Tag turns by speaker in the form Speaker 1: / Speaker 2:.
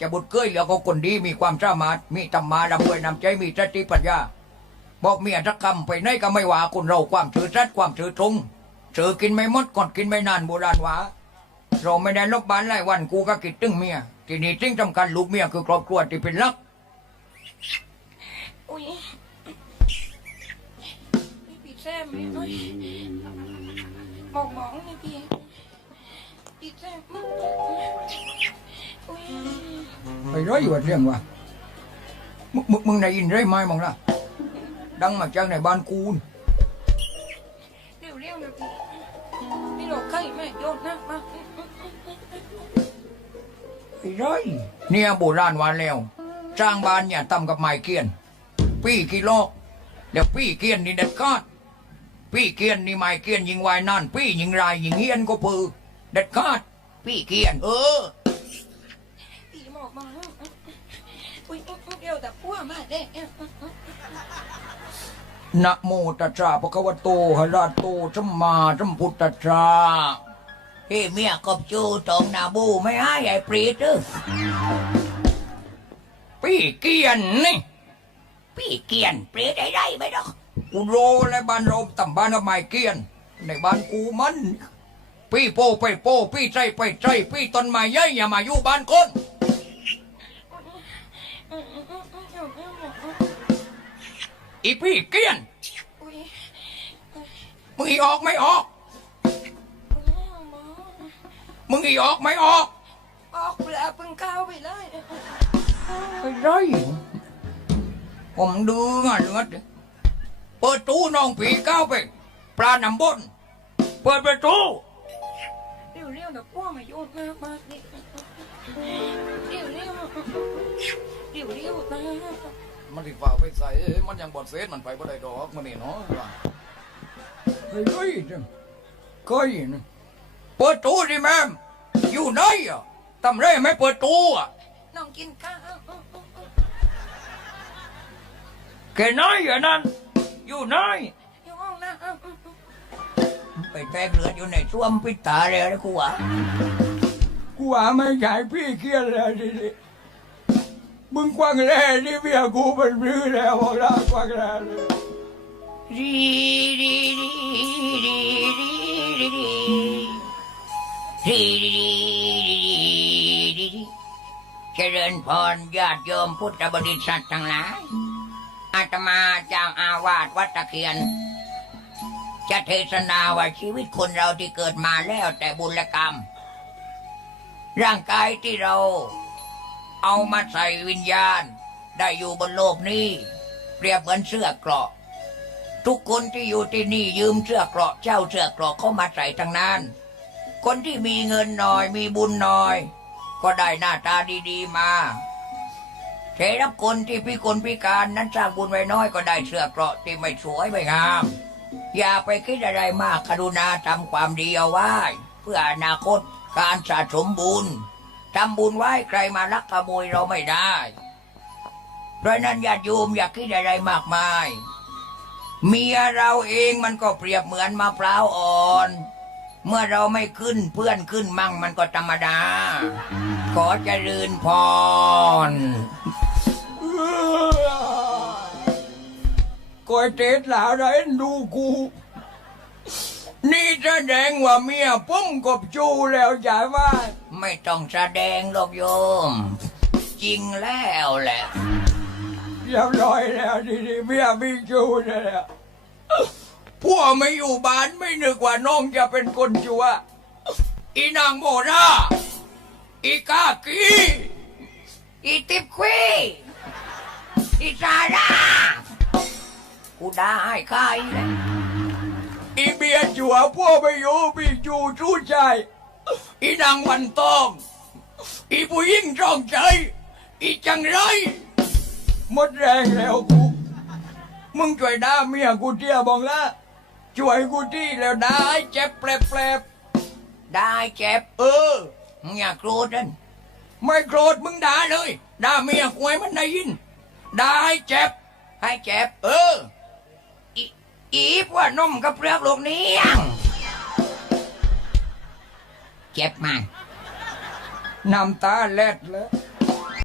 Speaker 1: จะบุตรเกยเหลือก็คนดีมีความสามารถมีธรรมาดำด้วยนำใจมีสติปัญญา บอกเมียทักคำไปไหนก็ไม่ว่าคนเราความถือสัตย์ความถือตรงถือกินไม่หมดก่อนกินไม่นานโบราณว่าเราไม่ได้ลบบ้านหลายวันกูก็คิดตึงเมียทีนี้สิ่งสำคัญลูกเมียคือครอบครัวที่เป็นลัก
Speaker 2: อุ้ยนี่พี่แซมอุ้ยมองมองนี่พี่พี่แซมอุ้ย
Speaker 1: ไป ร้อยอยู่วัดเรื่องวะมึงมึงมึงได้ยินไรไหมมองละดังมาจากในบ้านกูน
Speaker 2: เร็วเร็วนะพี่นี่เราใกล้แม่โยนนะมา
Speaker 1: ไอ้ร้อยเนี่ยโบราณว่าแล้วจ้างบ้านอย่าทำกับไม้เกียน ปี้กิโลแล้วปี้เกียนนี่เด็ดขาดปี้เกียนนี่ไม้เกียนยิงวายนั่นปี้ยิงรายยิงเฮียนก็ปือเด็ดขาดปี้เกียน เออ
Speaker 2: พี่มองมอง อุ้ยเร็วแต่พัวมาเด้
Speaker 1: นะโมตัสสะภะคะวะโตอะระหะโตสัมมาสัมพุทธัสสะเฮ้เมียกบจูตรงนาบูไม่ให้ไอ้ปรีดเด้อปี้เกียนนี่ปี้เกียนเปรตได้ไรไหมดอกกูโรและบ้านโรมต่ำบ้านกับไม้เกียน ในบ้านกูมันปี้โป้ไปโป้ปี้ใจไปใจปี้ต้นไม้ใหญ่อย่ามาอยู่บ้านคน อีปี้เกียน
Speaker 2: อุ้ย
Speaker 1: มึงอีออกไม่ออก มึงอีออกไม่ออก
Speaker 2: ออกเปลาเพิ่งเข้าไปเลย
Speaker 1: ไอ้ไรผมดูงานเลือดเปิดตู้น้องผีก้าวไป ปลาหนำบน เปิดประตู
Speaker 2: เร็วเร็วแต่พัวมาโยนมามาดิเร็วเร็วเร็วเร็วนะ
Speaker 3: มันติดฝาไปใส่มันยังบอดเฟสมันไปบ่ได้ดอกมันนี่เนาะว่า
Speaker 1: ไอ้ไรจังก้อยนะเปิดตู้ดิแม่มอยู่ไหนอะทำไรไม่เปิดตู้อะ
Speaker 2: น้องกินข้าว
Speaker 1: แกไหนอะนั่นอยู่ไหน
Speaker 2: อยู่ห้องน้
Speaker 1: ไปแทกเลือดอยู่ในช่วมปิดตาเลยนะกูอะกูอะไม่ใช่พี่เกียนแล้วดิ มึงกว้างแร่นี่เมียกูมันรื้อแล้วบอกละกว้างแร่เลยดีดีดีดีดีดีดีดีดีดีดีเจริญพรญาติโยมพุทธบริษัททั้งหลายอาตมาเจ้าอาวาสวัดตะเคียน จะเทศนาว่าชีวิตคนเราที่เกิดมาแล้วแต่บุญและกรรม ร่างกายที่เรา เอามาใส่วิญญาณ ได้อยู่บนโลกนี้ เปรียบเหมือนเสื้อเกราะ ทุกคนที่อยู่ที่นี่ยืมเสื้อเกราะเจ้าเสื้อเกราะเข้ามาใส่ทั้งนั้น คนที่มีเงินหน่อยมีบุญหน่อย ก็ได้หน้าตาดีๆมาเทรับคนที่พิกลพิการนั้นสร้างบุญไว้น้อยก็ได้เสื้อเกราะที่ไม่สวยไม่งาม อย่าไปคิดอะไรมากกรุณาทำความดีเอาไว้ เพื่ออนาคตการสะสมบุญ ทำบุญไว้ใครมาลักขโมยเราไม่ได้ เพราะนั้นญาติโยมอย่าคิดอะไรมากมาย เมียเราเองมันก็เปรียบเหมือนมะพร้าวอ่อน เมื่อเราไม่ขึ้นเพื่อนขึ้นมั่งมันก็ธรรมดา ขอเจริญพรกอยเตดหลาไรดูกู นี่แสดงว่าเมียปุ้มกบจูแล้วจ่ายว่าไม่ต้องแสดงหรอกโยม จริงแล้วแหละเรียบร้อยแล้วทีนี้เมียมีจูแล้วพวกไม่อยู่บ้านไม่นึกว่าน้องจะเป็นคนจัวอีนางโมราอีกากีอีติบควีอีซาร่ากูได้ใครเลย อีเบียจัวพวกไม่อยู่มีจูชู้ใจอีนางวันตองอีผู้ยิ่งจ้องใจอีจังไรหมดแรงแล้วกูมึงช่วยด่าเมียกูเทียบองละช่วยกูที่แล้วได้เจ็บแปลบๆได้เจ็บเออมึงอย่าโกรธนั่นไม่โกรธมึงด่าเลยด่าเมียกูให้มันได้ยินได้เจ็บให้เจ็บเออ อีอีพว่านมกับเปลือกลูกนี้ยงเจ็บมากน้ำตาเล็ดเลย